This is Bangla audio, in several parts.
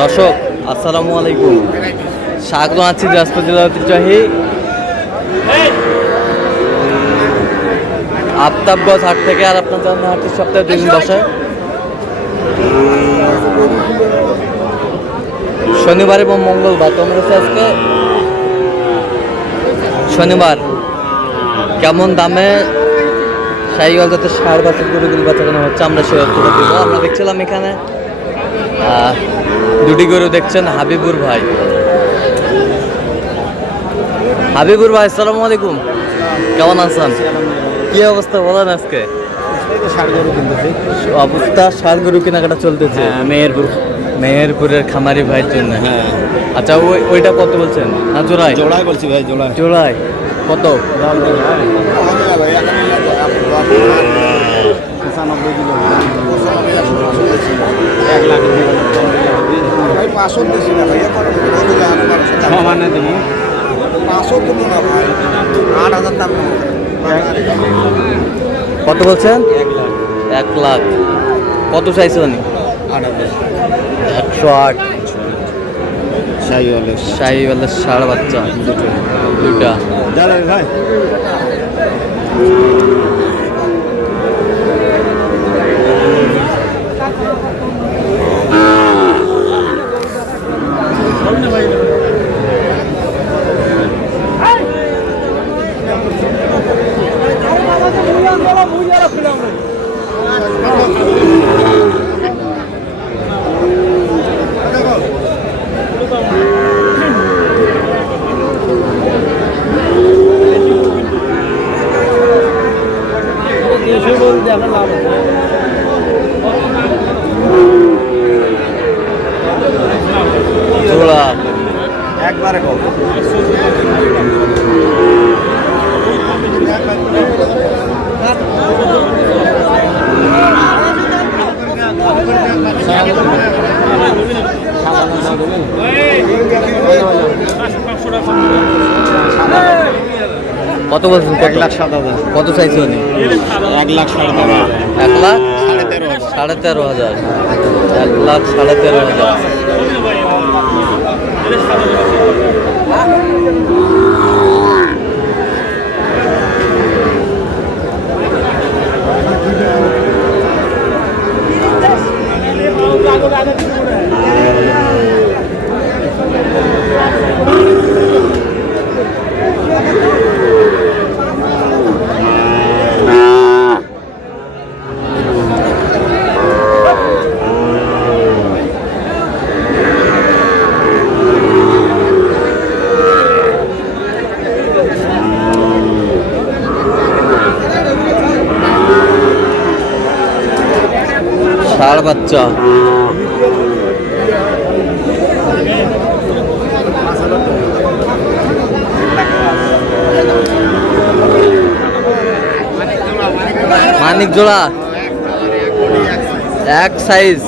দর্শক আসসালামু আলাইকুম, স্বাগত আছি দিনাজপুর জেলার ঐতিহ্যবাহী আফতাবগঞ্জ হাট থেকে। আর আপনার জন্য হাটটি সপ্তাহে 2 দিন বসে, শনিবার এবং মঙ্গলবার। তোমরা আজকে শনিবার কেমন দামে শাহিওয়াল জাতের ষাঁড় বাছুর গরুগুলি বাঁচানো হচ্ছে আমরা সে তুলে দেবো। আমরা দেখছিলাম এখানে দুটি গরু দেখছেন হাবিবুর ভাই। হাবিবুর ভাই আসসালামু আলাইকুম, কেমন আছেন? কি অবস্থা বলেন আজকে? অবস্থা ষাঁড় গরু কেনাকাটা চলতেছে মেহেরপুরের খামারি ভাইয়ের জন্য। হ্যাঁ, আচ্ছা ওইটা কত বলছেন? না জোড়ায়? জোড়ায় বলছি ভাই, জোড়ায়। জোড়ায় কত? 95 কিলো, 1 লাখ ভাই। 500 বেশি না ভাই, সমানে দেবো। 500 দেবো না ভাই, 8000 দাম। কত বলছেন? 1 লাখ। কত চাইছে উনি? 108। শাহিওয়ালের ষাঁড় বাচ্চা দুটা। ভাই জোড়া একবারে কত? কত বলছেন? 1,07,000। কত চাইছে উনি? 1,13,000। 1 লাখ 13,500। 1 লাখ 13,500। ষাঁড় বাচ্চা মানিক জোড়া এক সাইজ।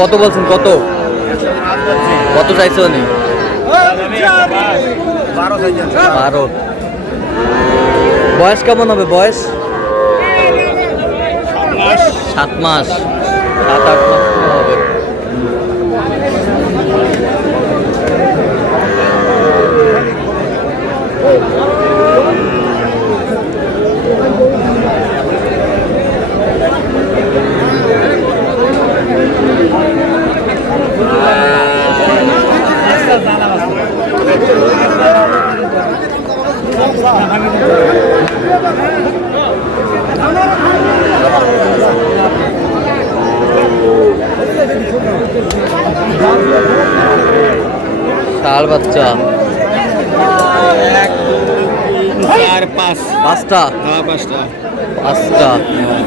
কত বলছেন? কত চাইছে উনি? 12। বয়স কেমন হবে? বয়স 7 মাস, 7-8 মাস হবে। ষাঁড় বাচ্চা 1, 2, 3, 4, 5। 5টা। হ্যাঁ, 5টা। 5টা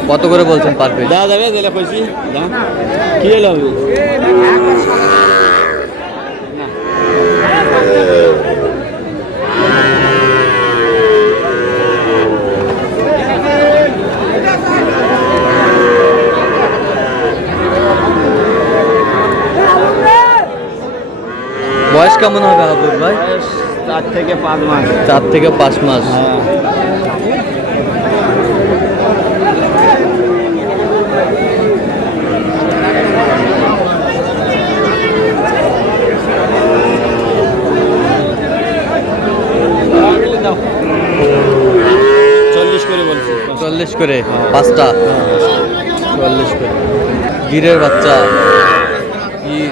কত করে বলছেন পার পিস? দাদা যাবে দিলে কইছি দাম কি হলো? বয়স কেমন হবে হাবুব ভাই? 4 থেকে 5 মাস। 4 থেকে 5 মাস। করে 5টা 44 করে। গিরের বাচ্চা গির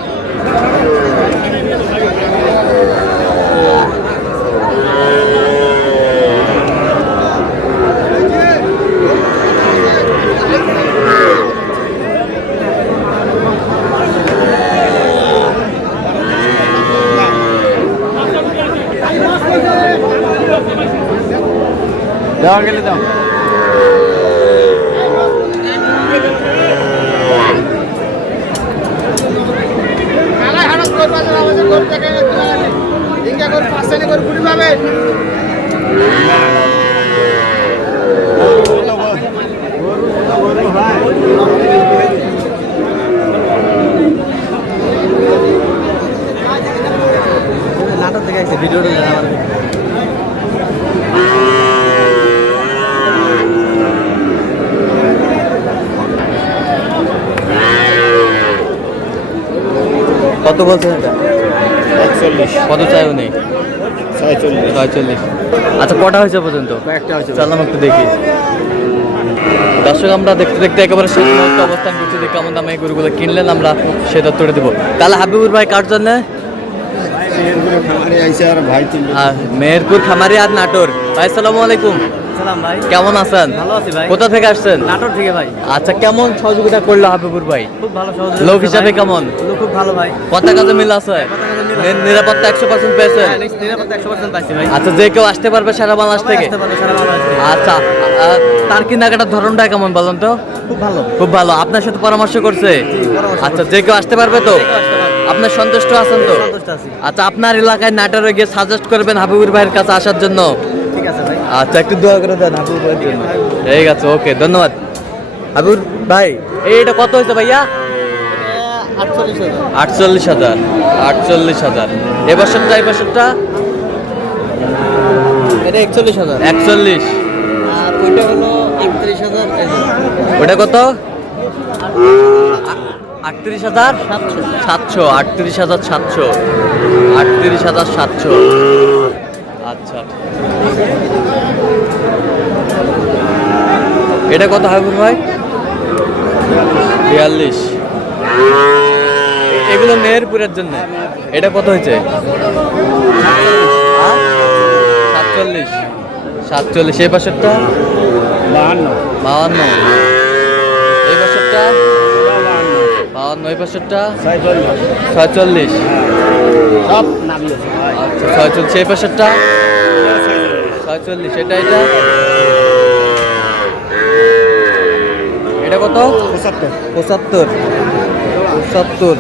দেওয়া গেলে দাও। নাটক থেকে আসছে ভিডিওটা কত বলছেন এটা? 41 কত চাইও নেই? 46 46। আচ্ছা কটা হয়েছে পর্যন্ত? একটা হয়েছে। চললাম একটু দেখি। দর্শক আমরা দেখতে দেখতে একেবারে শেষ মুহূর্তে অবস্থান করছি যে কেমন দামে এই গরুগুলো কিনলেন আমরা সেটা তুলে দেবো। তাহলে হাবিবুর ভাই কার জন্য? মেহেরপুর খামারি আর নাটোর। ভাই আসসালামু আলাইকুম। সালাম ভাই, কেমন আছেন? ভালো আছি ভাই। কোথা থেকে আসছেন? নাটোর থেকে ভাই। আচ্ছা কেমন সহযোগিতা করলো হাবিবুর ভাই? খুব ভালো সহযোগিতা। লোক হিসাবে কেমন? লোক খুব ভালো ভাই। কথা কাজে মিল আছে? নিরাপত্তা 100% পেয়েছেন? হ্যাঁ, নিরাপত্তা 100% পাইছি ভাই। আচ্ছা যে কেউ আসতে পারবে সারা বাংলাদেশ সবাই থেকে? আসতে পারবে সারা বাংলাদেশ থেকে। আচ্ছা তার কেনাকাটার ধরনটা কেমন বলেন তো? খুব ভালো। খুব ভালো। আপনার সাথে পরামর্শ করছে? পরামর্শ আচ্ছা করছে। যে কেউ আসতে পারবে তো? যে কেউ আসতে পারবে। আপনার সন্তুষ্ট আছেন তো? সন্তুষ্ট আছি। আচ্ছা আপনার এলাকায় নাটোরে গিয়ে সাজেস্ট করবেন হাবিবুর ভাইয়ের কাছে আসার জন্য? ঠিক আছে ভাই। আচ্ছা একটু দোয়া করে দেন হাবিবুর ভাইয়ের জন্য। ঠিক আছে, ওকে, ধন্যবাদ হাবিবুর ভাই। এইটা কত হয়েছে ভাইয়া? 48,000। 48,000। 48,000। এবছরটা এটা 41,000। 41। আর ওইটা হলো 38,000। ওটা কত? 38,700। 38,700। 38,700। আচ্ছা এটা কত হাবিবুর ভাই? 42। এগুলো মেহেরপুরের জন্য। এটা কত হয়েছে? 47। 47। এই পাশেরটা 52। এই পাশেরটা 52। এই পাশেরটা 46। সব নামিয়ে ভাই। আচ্ছা 46। এই পাশেরটা 46। এটা এটা কত? 75 75। 75।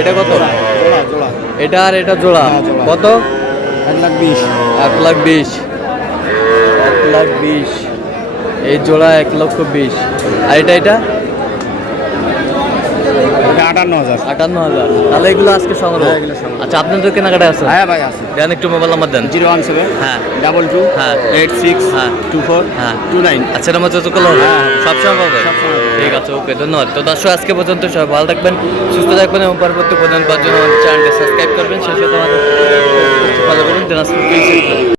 এটা কত? জোড়া জোড়া এটা আর এটা জোড়া হ্যাঁ, জোড়া। কত? 1,20,000। 1,20,000। 1,20,000। এই জোড়া 1,20,000। আর এটা এটা 58,000। 58,000। তাহলে এগুলো আজকে সংগ্রহ। হ্যাঁ, এগুলো সংগ্রহ। আচ্ছা আপনাদের কেনাকাটা আছে? হ্যাঁ ভাই আছে। দেন একটু মোবাইল নাম্বার দেন। 017 হ্যাঁ 22 হ্যাঁ 86 হ্যাঁ 24 হ্যাঁ 29। আচ্ছা এটা আমার যতগুলো হবে হ্যাঁ। সবসময় পাবে? সবসময় পাবে। ঠিক আছে, ওকে, ধন্যবাদ। তো দর্শক আজকে পর্যন্ত সবাই ভালো থাকবেন, সুস্থ থাকবেন এবং পরবর্তী পর্যন্ত চ্যানেলটি সাবস্ক্রাইব করবেন, সেই সাথে আমাদের ফলো করুন দিনাজপুর।